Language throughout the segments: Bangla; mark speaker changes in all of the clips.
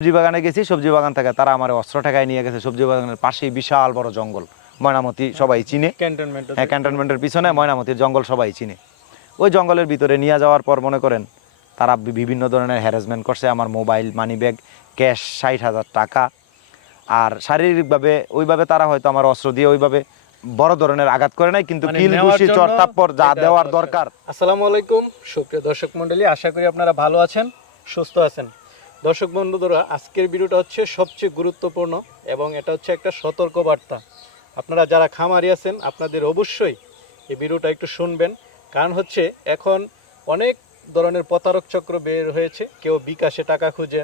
Speaker 1: সবজি বাগানে গেছি সবজি বাগান থেকে তারা আমার অস্ত্র ঠেকায় নিয়ে গেছে। সবজি বাগানের পাশেই বিশাল বড় জঙ্গল ময়নামতি সবাই চিনে।
Speaker 2: ক্যান্টনমেন্ট
Speaker 1: হ্যাঁ ক্যান্টনমেন্টের পিছনে ময়নামতির জঙ্গল সবাই চিনে। ওই জঙ্গলের ভিতরে নিয়ে যাওয়ার পর মনে করেন তারা বিভিন্ন ধরনের হ্যারাসমেন্ট করছে আমার মোবাইল মানি ব্যাগ ক্যাশ ষাট হাজার টাকা। আর শারীরিকভাবে ওইভাবে তারা হয়তো আমার অস্ত্র দিয়ে ওইভাবে বড় ধরনের আঘাত করে নাই কিন্তু
Speaker 2: মানে
Speaker 1: কিল ঘুষি চর তাপ্পর যা দেওয়ার দরকার।
Speaker 2: আসসালামু আলাইকুম সুপ্রিয় দর্শক মণ্ডলী আশা করি আপনারা ভালো আছেন সুস্থ আছেন। দর্শক বন্ধুরা, আজকের ভিডিওটা হচ্ছে সবচেয়ে গুরুত্বপূর্ণ এবং এটা হচ্ছে একটা সতর্ক বার্তা আপনারা যারা খামারি আছেন, আপনাদের অবশ্যই এই ভিডিওটা একটু শুনবেন। কারণ হচ্ছে, এখন অনেক ধরনের প্রতারক চক্র বের হয়েছে। কেউ বিকাশে টাকা খুঁজে,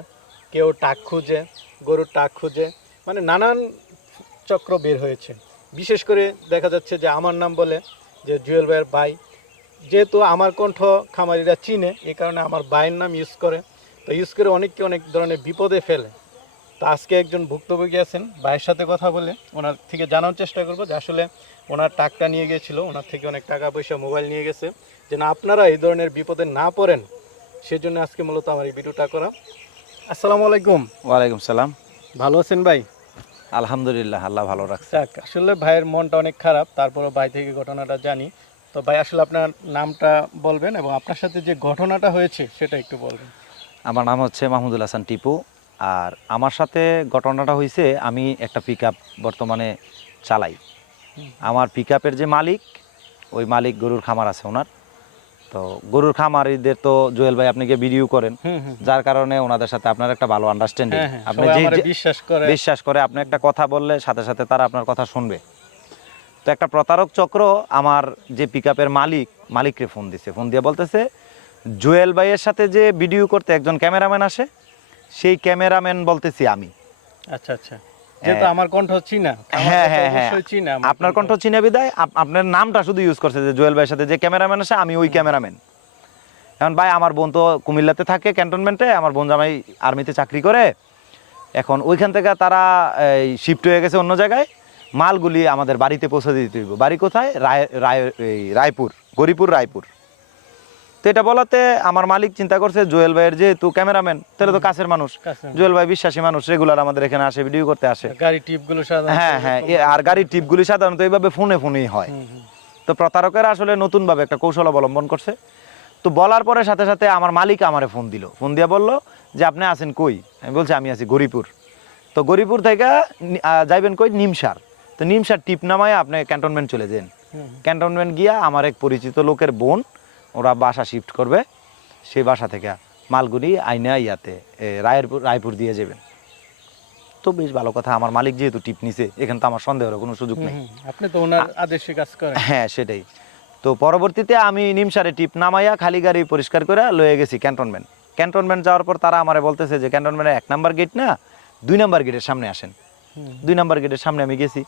Speaker 2: কেউ টাক খুঁজে, গরুর টাক খুঁজে মানে নানান চক্র বের হয়েছে। বিশেষ করে দেখা যাচ্ছে যে, আমার নাম বলে যে, জুয়েল ভাইয়ের ভাই। যেহেতু আমার কণ্ঠ খামারিরা চিনে এই কারণে আমার ভাইয়ের নাম ইউজ করে। তো ইউজ করে অনেককে অনেক ধরনের বিপদে ফেলে। তো আজকে একজন ভুক্তভোগী আছেন ভাইয়ের সাথে কথা বলে ওনার থেকে জানার চেষ্টা করব যে আসলে ওনার টাকটা নিয়ে গিয়েছিল ওনার থেকে অনেক টাকা পয়সা মোবাইল নিয়ে গেছে। যেন আপনারা এই ধরনের বিপদে না পড়েন সেজন্য আজকে মূলত আমার এই ভিডিওটা করা। আসসালামু আলাইকুম।
Speaker 1: ওয়ালাইকুম সালাম।
Speaker 2: ভালো আছেন ভাই?
Speaker 1: আলহামদুলিল্লাহ আল্লাহ ভালো রাখছে।
Speaker 2: আসলে ভাইয়ের মনটা অনেক খারাপ তারপরও ভাই থেকে ঘটনাটা জানি। তো ভাই আসলে আপনার নামটা বলবেন এবং আপনার সাথে যে ঘটনাটা হয়েছে সেটা একটু বলবেন।
Speaker 1: আমার নাম হচ্ছে মাহমুদুল হাসান টিপু। আর আমার সাথে ঘটনাটা হয়েছে আমি একটা পিক বর্তমানে চালাই। আমার পিক যে মালিক ওই মালিক গরুর খামার আছে ওনার। তো গরুর খামারিদের তো জুয়েল ভাই আপনাকে ভিডিও করেন। যার কারণে ওনাদের সাথে আপনার একটা ভালো আন্ডারস্ট্যান্ডিং
Speaker 2: হ্যাঁ
Speaker 1: আপনি যে যে-
Speaker 2: বিশ্বাস করে।
Speaker 1: বিশ্বাস করে আপনি একটা কথা বললে সাথে সাথে তারা আপনার কথা শুনবে। তো একটা প্রতারক চক্র আমার যে পিক মালিক মালিককে ফোন দিছে। ফোন দিয়ে বলতেছে জুয়েল ভাইয়ের সাথে যে ভিডিও করতে একজন ক্যামেরাম্যান আসে সেই ক্যামেরাম্যান বলতেছি আমি।
Speaker 2: আচ্ছা আচ্ছা। যেহেতু আমার কণ্ঠ চিনা
Speaker 1: হ্যাঁ, হ্যাঁ, হ্যাঁ।
Speaker 2: চিনা
Speaker 1: আপনার কণ্ঠ। চিনে বিদায়। আপ- আপনার নামটা শুধু ইউজ করছে যে জুয়েল ভাইয়ের সাথে যে ক্যামেরাম্যান আসে আমি ওই ক্যামেরাম্যান। এখন ভাই আমার বোন তো কুমিল্লাতে থাকে ক্যান্টনমেন্টে আমার বোন জামাই আর্মিতে চাকরি করে। এখন ওইখান থেকে তারা এই শিফট হয়ে গেছে অন্য জায়গায়। মালগুলি আমাদের বাড়িতে পৌঁছে দিতে বাড়ি কোথায়? রায় রায় এই রায়পুর গরিপুর রায়পুর। তো এটা বলাতে আমার মালিক চিন্তা করছে জুয়েল ভাইয়ের যেহেতু ক্যামেরাম্যান তাহলে তো কাছের মানুষ। জুয়েল ভাই বিশ্বাসী মানুষ রেগুলার আমাদের এখানে আসে ভিডিও করতে আসে।
Speaker 2: গাড়ি টিপগুলো
Speaker 1: হ্যাঁ হ্যাঁ আর গাড়ির টিপগুলি সাধারণত এইভাবে ফোনে ফোনেই হয়। তো প্রতারকেরা আসলে নতুনভাবে একটা কৌশল অবলম্বন করছে। তো বলার পরে সাথে সাথে আমার মালিক আমারে ফোন দিল। ফোন দিয়ে বলল যে আপনি আছেন কই? আমি বলছি আমি আছি গরিপুর। তো গরিপুর থেকে যাইবেন কই? নিমসার। তো নিমসার টিপ নামায় আপনি ক্যান্টনমেন্ট চলে যান। ক্যান্টনমেন্ট গিয়া আমার এক পরিচিত লোকের বোন ওরা বাসা শিফট করবে সেই বাসা থেকে মালগুলি আইনা ইয়াতে এ, রায়েরপুর রায়পুর দিয়ে যাবেন। তো বেশ ভালো কথা আমার মালিক যেহেতু টিপ নিছে এখানে তো আমার সন্দেহের কোনো সুযোগ নেই।
Speaker 2: আপনি তো ওনার আদেশে কাজ করেন।
Speaker 1: হ্যাঁ সেটাই। তো পরবর্তীতে আমি নিমসারে টিপ নামাইয়া খালি গাড়ি পরিষ্কার করে লয়ে গেছি ক্যান্টনমেন্ট। ক্যান্টনমেন্ট যাওয়ার পর তারা আমারে বলতেছে যে ক্যান্টনমেন্টের এক নাম্বার গেট না দুই নাম্বার গেটের সামনে আসেন। দুই নাম্বার গেটের সামনে আমি গেছি।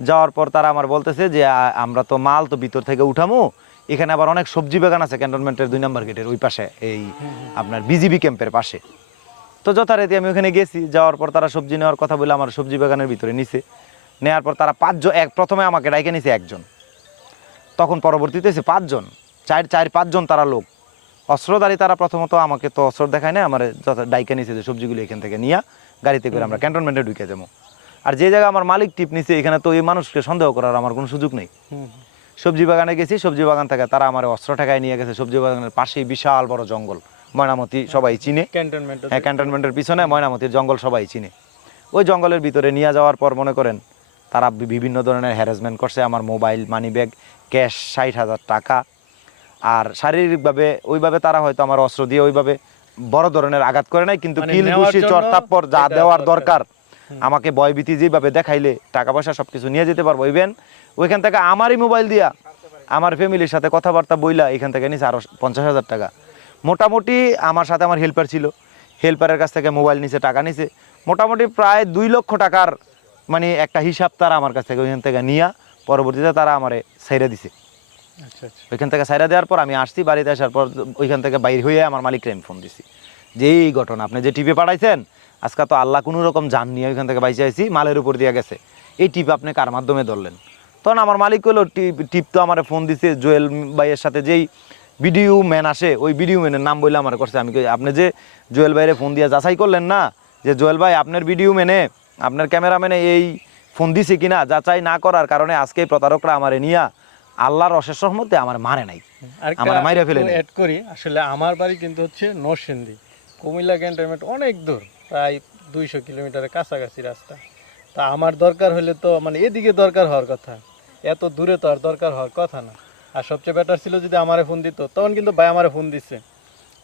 Speaker 1: যাওয়ার পর তারা আমার বলতেছে যে আমরা তো মাল তো ভিতর থেকে উঠামো এখানে আবার অনেক সবজি বাগান আছে ক্যান্টনমেন্টের দুই নাম্বার গেটের ওই পাশে, এই আপনার বিজিবি ক্যাম্পের পাশে। তো যথারীতি আমি ওখানে গেছি, যাওয়ার পর তারা সবজি নেওয়ার কথা বলে আমার সবজি বাগানের ভিতরে নিছে। নেওয়ার পর তারা পাঁচজন, এক প্রথমে আমাকে ডাইকে নিছে একজন। তখন পরবর্তীতে এসে পাঁচজন, চার চার পাঁচজন তারা লোক। অস্ত্রধারী তারা প্রথমত আমাকে তো অস্ত্র দেখায় না, আমার ডাইকে নিছে যে সবজিগুলো এখান থেকে নিয়ে, গাড়িতে করে আমরা ক্যান্টনমেন্টে ঢুকে যাব। আর যে জায়গায় আমার মালিক টিপ নিছে, এখানে তো এই মানুষকে সন্দেহ করার আমার কোনো সুযোগ নেই। সবজি বাগানে গেছি সবজি বাগান থেকে তারা আমার অস্ত্র ঠেকায় নিয়ে গেছে। সবজি বাগানের পাশেই বিশাল বড় জঙ্গল ময়নামতি সবাই চিনে।
Speaker 2: ক্যান্টনমেন্ট
Speaker 1: হ্যাঁ ক্যান্টনমেন্টের পিছনে ময়নামতির জঙ্গল সবাই চিনে। ওই জঙ্গলের ভিতরে নিয়ে যাওয়ার পর মনে করেন তারা বিভিন্ন ধরনের হ্যারাসমেন্ট করছে আমার মোবাইল মানি ব্যাগ ক্যাশ ষাট হাজার টাকা। আর শারীরিকভাবে ওইভাবে তারা হয়তো আমার অস্ত্র দিয়ে ওইভাবে বড় ধরনের আঘাত করে নাই কিন্তু
Speaker 2: মানে
Speaker 1: কিল ঘুষি চর যা দেওয়ার
Speaker 2: দরকার।
Speaker 1: আমাকে ভয়ভীতি যেভাবে দেখাইলে টাকা পয়সা সব কিছু নিয়ে যেতে পারব ইভেন ওইখান থেকে আমারই মোবাইল দিয়া আমার ফ্যামিলির সাথে কথাবার্তা বইলা এখান থেকে নিছে আরও পঞ্চাশ হাজার টাকা। মোটামুটি আমার সাথে আমার হেল্পার ছিল। হেল্পারের কাছ থেকে মোবাইল নিছে টাকা নিছে। মোটামুটি প্রায় দুই লক্ষ টাকার মানে একটা হিসাব তারা আমার কাছ থেকে ওইখান থেকে নিয়া পরবর্তীতে তারা আমারে সাইরা দিছে।
Speaker 2: আচ্ছা আচ্ছা।
Speaker 1: ওইখান থেকে সাইরা দেওয়ার পর আমি আসছি বাড়িতে আসার পর ওইখান থেকে বাইর হয়ে আমার মালিককে আমি ফোন দিছি। যে এই ঘটনা আপনি যে টিভি পাঠাইছেন আজকে তো আল্লাহ কোনো রকম জান নিয়ে ওইখান থেকে বাইচে আইছি মালের উপর দিয়ে গেছে। এই টিপ আপনি কার মাধ্যমে ধরলেন? তখন আমার মালিক হলো টিপ টিপ তো আমার ফোন দিছে জুয়েল ভাইয়ের সাথে যেই ভিডিও ম্যান আসে ওই ভিডিও ম্যানের নাম বললে আমার করছে। আমি কই, আপনি যে জুয়েল ভাইয়ের ফোন দিয়ে যাচাই করলেন না যে জোয়েল ভাই আপনার ভিডিও মেনে আপনার ক্যামেরাম্যানে এই ফোন দিছে কিনা যাচাই না করার কারণে আজকে প্রতারকরা আমারে নিয়া আল্লাহর অশেষ রহমতে আমার মারে নাই। আমার মাইরা ফেলে।
Speaker 2: অ্যাড করি আসলে আমার বাড়ি কিন্তু হচ্ছে নরসিংদী। কুমিল্লা ক্যান্টনমেন্ট অনেক দূর। প্রায় দুইশো কিলোমিটারের কাছাকাছি রাস্তা। তা আমার দরকার হলে তো মানে এদিকে দরকার হওয়ার কথা। এত দূরে তো আর দরকার হওয়ার কথা না। আর সবচেয়ে বেটার ছিল যদি আমারে ফোন দিত, তখন কিন্তু ভাই আমারে ফোন দিচ্ছে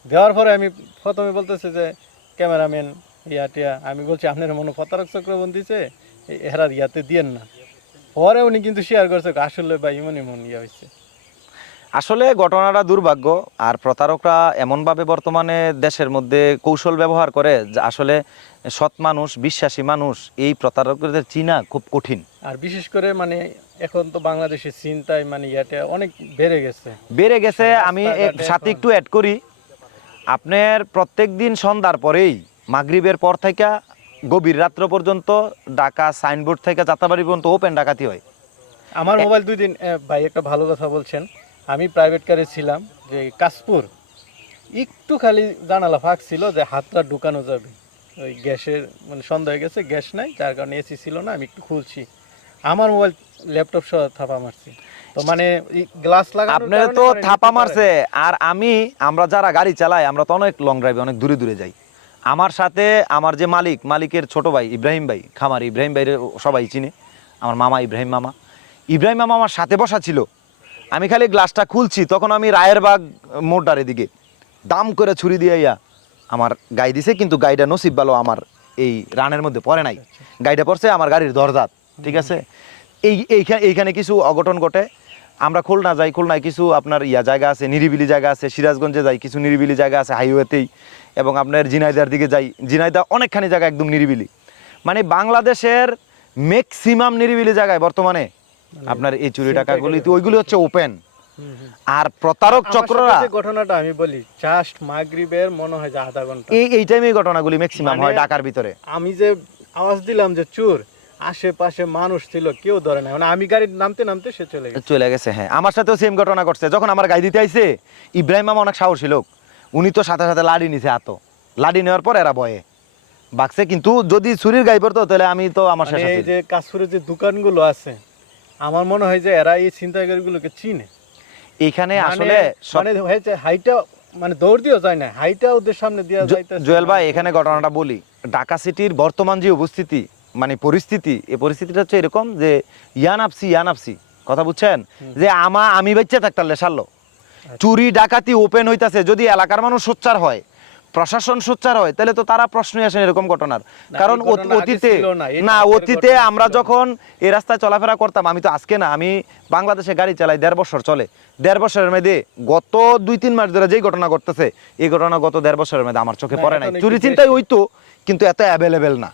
Speaker 2: দেওয়ার পরে আমি প্রথমে বলতেছে যে ক্যামেরাম্যান ইয়া টিয়া। আমি বলছি, আপনার মনে প্রতারক চক্রবন্ধী দিছে এরা ইয়াতে দিয়েন না। পরে উনি কিন্তু শেয়ার করছে, আসলে ভাই ইমন ইমন ইয়া হয়েছে
Speaker 1: আসলে ঘটনাটা দুর্ভাগ্য আর প্রতারকরা এমনভাবে বর্তমানে দেশের মধ্যে কৌশল ব্যবহার করে যে আসলে সৎ মানুষ বিশ্বাসী মানুষ এই প্রতারকদের চিনা খুব কঠিন।
Speaker 2: আর বিশেষ করে মানে এখন তো বাংলাদেশের চিন্তায় মানে ইয়াটা অনেক বেড়ে গেছে।
Speaker 1: বেড়ে গেছে আমি এক-
Speaker 2: রাস্তাঘাটে
Speaker 1: সাথে একটু অ্যাড করি। আপনার প্রত্যেক দিন সন্ধ্যার পরেই মাগরিবের পর থেকে গভীর রাত্র পর্যন্ত ঢাকা সাইনবোর্ড থেকে যাত্রাবাড়ি পর্যন্ত ওপেন ডাকাতি হয়।
Speaker 2: আমার মোবাইল দুই দিন ভাই একটা ভালো কথা বলছেন। আমি প্রাইভেট কারে ছিলাম যে কাশপুর একটু খালি জানালা ফাঁক ছিল যে হাতটা ঢুকানো যাবে। ওই গ্যাসের মানে সন্দেহ হয়ে গেছে গ্যাস নাই যার কারণে এসি ছিল না আমি একটু খুলছি। আমার মোবাইল ল্যাপটপ সহ থাপা মারছি। তো মানে গ্লাস লাগা
Speaker 1: আপনার তো থাপা মারছে আর আমি আমরা যারা গাড়ি চালাই আমরা তো অনেক লং ড্রাইভে অনেক দূরে দূরে যাই। আমার সাথে আমার যে মালিক মালিকের ছোট ভাই ইব্রাহিম ভাই খামার ইব্রাহিম ভাইয়ের সবাই চিনে। আমার মামা ইব্রাহিম মামা। ইব্রাহিম মামা আমার সাথে বসা ছিল। আমি খালি গ্লাসটা খুলছি তখন আমি রায়ের বাগ মোড়টার এদিকে। দাম করে ছুরি দিয়ে ইয়া আমার গাই দিছে কিন্তু গাড়িটা নসিব ভালো আমার এই রানের মধ্যে পড়ে নাই। গাড়িটা পড়ছে আমার গাড়ির দরজাত ঠিক আছে? এই এইখানে এইখানে কিছু অঘটন ঘটে। আমরা খুলনা যাই খুলনায় কিছু আপনার ইয়া জায়গা আছে নিরিবিলি জায়গা আছে সিরাজগঞ্জে যাই কিছু নিরিবিলি জায়গা আছে হাইওয়েতেই। এবং আপনার জিনাইদার দিকে যাই জিনাইদা অনেকখানি জায়গা একদম নিরিবিলি। মানে বাংলাদেশের ম্যাক্সিমাম নিরিবিলি জায়গায় বর্তমানে আপনার এই চুরি টাকাগুলি ওইগুলি হচ্ছে ওপেন আর প্রতারক চক্ররা
Speaker 2: ঘটনাটা আমি বলি জাস্ট মাগরিবের মনে হয় যে আধা ঘণ্টা।
Speaker 1: এই এই টাইমে ঘটনাগুলি ম্যাক্সিমাম
Speaker 2: মানে-
Speaker 1: হয় ঢাকার ভিতরে।
Speaker 2: আমি যে আওয়াজ দিলাম যে চোর আশেপাশে মানুষ ছিল কেউ ধরে না মানে আমি গাড়ি নামতে নামতে সে চলে গেছে।
Speaker 1: চলে গেছে হ্যাঁ। আমার সাথেও সেম ঘটনা ঘটছে। যখন আমার গাড়ি দিতে আইছে ইব্রাহিম মামা অনেক সাহসী লোক। উনি তো সাথে সাথে লাড়ি নিছে হাত। লাড়ি নেওয়ার পর এরা বয়ে বাকছে কিন্তু যদি চুরির গাই পড়তো তাহলে আমি তো আমার সাথে
Speaker 2: মানে এই যে কাশপুরের যে দোকানগুলো আছে আমার মনে হয় যে এরা এই ছিনতাইকারীগুলোকে চিনে।
Speaker 1: এইখানে
Speaker 2: মানে-
Speaker 1: আসলে
Speaker 2: মানে হয়েছে হাইটা মানে দৌড় দিয়েও যায় না হাইটা ওদের সামনে দিয়ে যাইতেছে।
Speaker 1: জোয়েল ভাই এখানে ঘটনাটা বলি। ঢাকা সিটির বর্তমান যে উপস্থিতি মানে পরিস্থিতি এই পরিস্থিতিটা হচ্ছে এরকম যে ইয়ান ইয়ানাপসি ইয়ানাপসি কথা বুঝছেন? যে আমা আমি বাচ্চা থাকতালে সারলো
Speaker 2: আচ্ছা।
Speaker 1: চুরি ডাকাতি ওপেন হইতাছে যদি এলাকার মানুষ সোচ্চার হয়। প্রশাসন সোচ্চার হয় তাহলে তো তারা প্রশ্নই আসেন এরকম ঘটনার। কারণ অতীতে
Speaker 2: না,
Speaker 1: অতীতে আমরা যখন এই রাস্তায় চলাফেরা করতাম আমি তো আজকে না আমি বাংলাদেশে গাড়ি চালাই দেড় বছর চলে। দেড় বছরের মধ্যে গত দুই তিন মাস ধরে যেই ঘটনা ঘটতেছে এই ঘটনা গত দেড় বছরের মধ্যে আমার চোখে পড়ে নাই। চুরি
Speaker 2: চিন্তায়
Speaker 1: চিন্তাই হইতো কিন্তু এত অ্যাভেলেবেল না।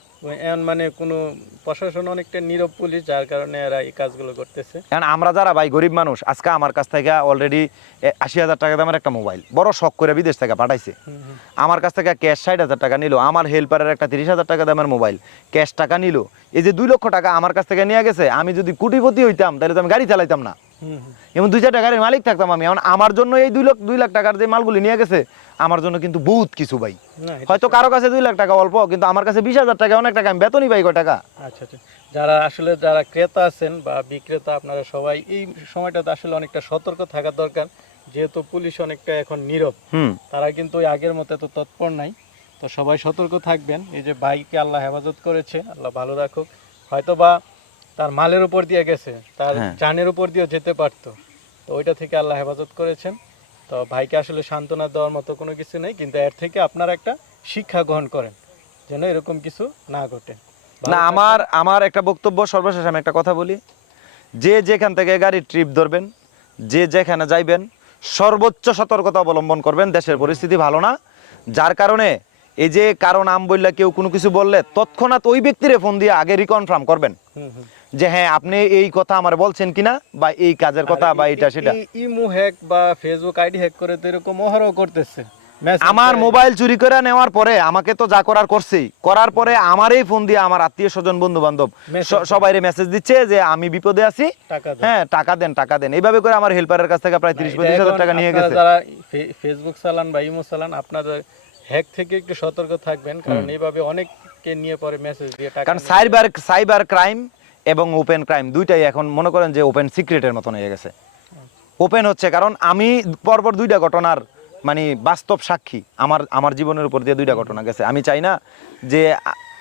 Speaker 2: এমন মানে কোনো প্রশাসন অনেকটা নীরব পুলিশ যার কারণে এরা এই কাজগুলো করতেছে।
Speaker 1: আমরা যারা ভাই গরিব মানুষ আজকে আমার কাছ থেকে অলরেডি আশি হাজার টাকা দামের একটা মোবাইল বড় শখ করে বিদেশ থেকে পাঠাইছে। আমার কাছ থেকে ক্যাশ ষাট হাজার টাকা নিল আমার হেল্পারের একটা তিরিশ হাজার টাকা দামের মোবাইল ক্যাশ টাকা নিল। এই যে দুই লক্ষ টাকা আমার কাছ থেকে নিয়ে গেছে আমি যদি কোটিপতি হইতাম তাহলে তো আমি গাড়ি চালাইতাম না। এবং দুই চারটা গাড়ির মালিক থাকতাম আমি। এখন আমার জন্য এই দুই লাখ দুই লাখ টাকার যে মালগুলি নিয়ে গেছে আমার জন্য কিন্তু বহুত কিছু ভাই। হয়তো কারও কাছে দুই লাখ টাকা অল্প কিন্তু আমার কাছে বিশ হাজার টাকা অনেক টাকা আমি বেতনই পাই কয় টাকা?
Speaker 2: আচ্ছা আচ্ছা। যারা আসলে যারা ক্রেতা আছেন বা বিক্রেতা আপনারা সবাই এই সময়টাতে আসলে অনেকটা সতর্ক থাকা দরকার। যেহেতু পুলিশ অনেকটা এখন নীরব তারা কিন্তু ওই আগের মতো এত তৎপর নাই। তো সবাই সতর্ক থাকবেন এই যে বাইককে আল্লাহ হেফাজত করেছে আল্লাহ ভালো রাখুক। হয়তো বা তার মালের উপর দিয়ে গেছে তার
Speaker 1: হ্যাঁ।
Speaker 2: জানের উপর দিয়েও যেতে পারতো। তো ওইটা থেকে আল্লাহ হেফাজত করেছেন। তো ভাইকে আসলে সান্ত্বনা দেওয়ার মতো কোনো কিছু নেই কিন্তু এর থেকে আপনারা একটা শিক্ষা গ্রহণ করেন যেন এরকম কিছু না ঘটে।
Speaker 1: না আমার আমার একটা বক্তব্য সর্বশেষ আমি একটা কথা বলি। যে যেখান থেকে গাড়ি ট্রিপ ধরবেন যে যেখানে যাইবেন সর্বোচ্চ সতর্কতা অবলম্বন করবেন দেশের পরিস্থিতি ভালো না। যার কারণে এই যে কারণ আম বললে কেউ কোনো কিছু বললে তৎক্ষণাৎ ওই ব্যক্তিরে ফোন দিয়ে আগে রিকনফার্ম করবেন। যে হ্যাঁ আপনি এই কথা আমার বলছেন কিনা বা এই কাজের কথা বা এটা সেটা।
Speaker 2: ইমো হ্যাক বা ফেসবুক আইডি হ্যাক করে তো এরকম অহরহ করতেছে।
Speaker 1: আমার মোবাইল চুরি করে নেওয়ার পরে আমাকে তো যা করার করছেই করার পরে আমারই ফোন দিয়ে আমার আত্মীয় স্বজন বন্ধু বান্ধব সবাই মেসেজ দিচ্ছে যে আমি বিপদে আছি।
Speaker 2: টাকা
Speaker 1: হ্যাঁ টাকা দেন টাকা দেন। এইভাবে করে আমার হেল্পারের কাছ থেকে প্রায় তিরিশ পঁয়ত্রিশ হাজার টাকা নিয়ে গেছে।
Speaker 2: যারা ফেসবুক চালান বা ইমো চালান আপনাদের হ্যাক থেকে একটু সতর্ক থাকবেন কারণ এইভাবে অনেক আপনাকে নিয়ে পরে মেসেজ দিয়ে টাকা
Speaker 1: কারণ সাইবার সাইবার ক্রাইম এবং ওপেন ক্রাইম দুইটাই এখন মনে করেন যে ওপেন সিক্রেটের মতন হয়ে গেছে। ওপেন হচ্ছে কারণ আমি পরপর দুইটা ঘটনার মানে বাস্তব সাক্ষী, আমার আমার জীবনের উপর দিয়ে দুইটা ঘটনা গেছে। আমি চাই না যে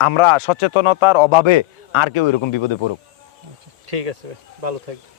Speaker 1: আমরা সচেতনতার অভাবে আর কেউ এরকম বিপদে পড়ুক।
Speaker 2: ঠিক আছে ভালো থাকবেন।